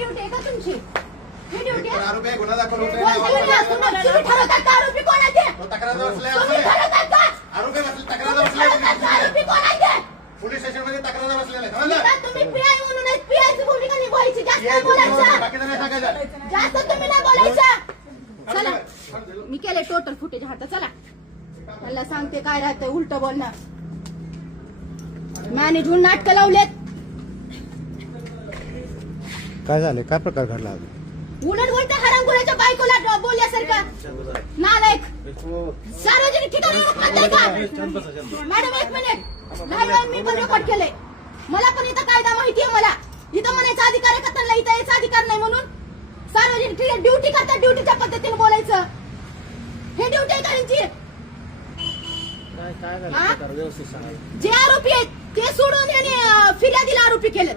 Duty आहे का तुमची ही ड्युटी आहे आरोपी आहे, गुन्हा दाखल होतोय. बोलते ना, तुम्ही तुम्ही ठरवतात का आरोपी कोण आहे ते? तो तक्रार बसलाय तुम्ही आरोपी. ठरवतात का? आरोपी बसले तक्रार तुम्ही बसलाय ठरवतात का आरोपी कोण आहे ते? पोलीस स्टेशनमध्ये तक्रार बसलेला आहे इथं समजलं? तुम्ही PI म्हणून आहेत, PI ची भूमिका निभवायची, जास्त नाही ये, बोलायचं. बाकीचं नाही सांगायचं. जास्त तुम्ही नाही बोलायचं. चला मी केले टोटल फुटेज हात चला मला सांगते काय राहतंय उलट बोलणं मॅनेज होऊन नाटक लावलेत काय झाले काय प्रकार घडला? उलट बोलते हरामखोराच्या बायकोला बोलल्यासारखं. नालायक. सार्वजनिक ठिकाणी येऊन खाताय का? मॅडम एक मिनिट. नाही मॅडम मी पण रेकॉर्ड केलंय. मला पण इथं कायदा माहितीये मला. इथं म्हणायचा अधिकार आहे का त्यांना? इथं यायचा अधिकार नाही म्हणून. सार्वजनिक ठिकाणी ड्युटी करतात ड्युटीच्या पद्धतीने बोलायचं. हे ड्युटी आहे का यांची? जे आरोपी आहेत ते सोडून यांनी अं, फिर्यादीला आरोपी केले